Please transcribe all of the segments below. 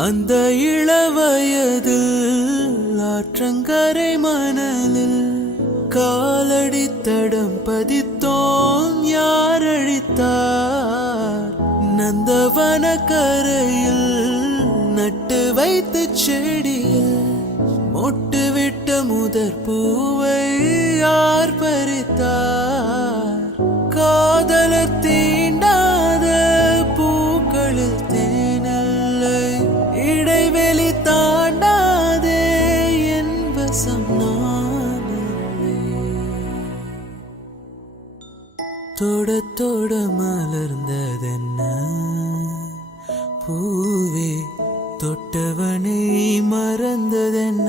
அந்த இளவயதில் ஆற்றங்கரை மணலில் காலடி தடம் பதித்தோம் யார் அழித்தார்? நந்தவன கரையில் நட்டு வைத்த செடியில் மொட்டு விட்ட முதற் பூவை யார் பறித்தார்? காதலர் தீண்டாத பூக்களில் தேனில்லை, இடைவெளி தாண்டாதே என் வசம் நானில்லை. தொட தொட மலர்ந்ததென்ன பூவே, தொட்டவனை மறந்ததென்ன?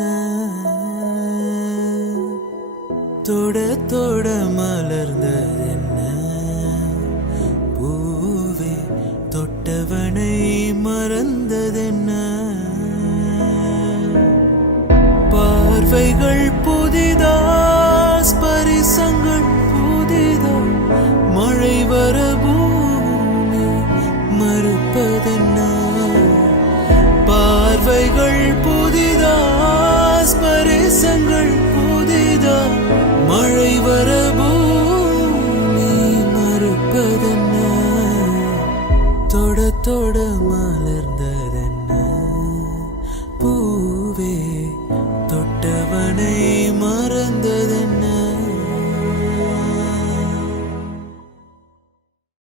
தொட தொட மலர்ந்ததென்ன பூவே, தொட்டவனை மறந்ததென்ன? பார்வைகள் புதிதா, ஸ்பரிசங்கள் புதிதா, மழை வர பூமி மறுப்பதென்ன? பார்வைகள் புதிதா, ஸ்பரிசங்கள் புதிதா, மழை வர பூமி மறுப்பதென்ன? தொட தொட மலர்ந்த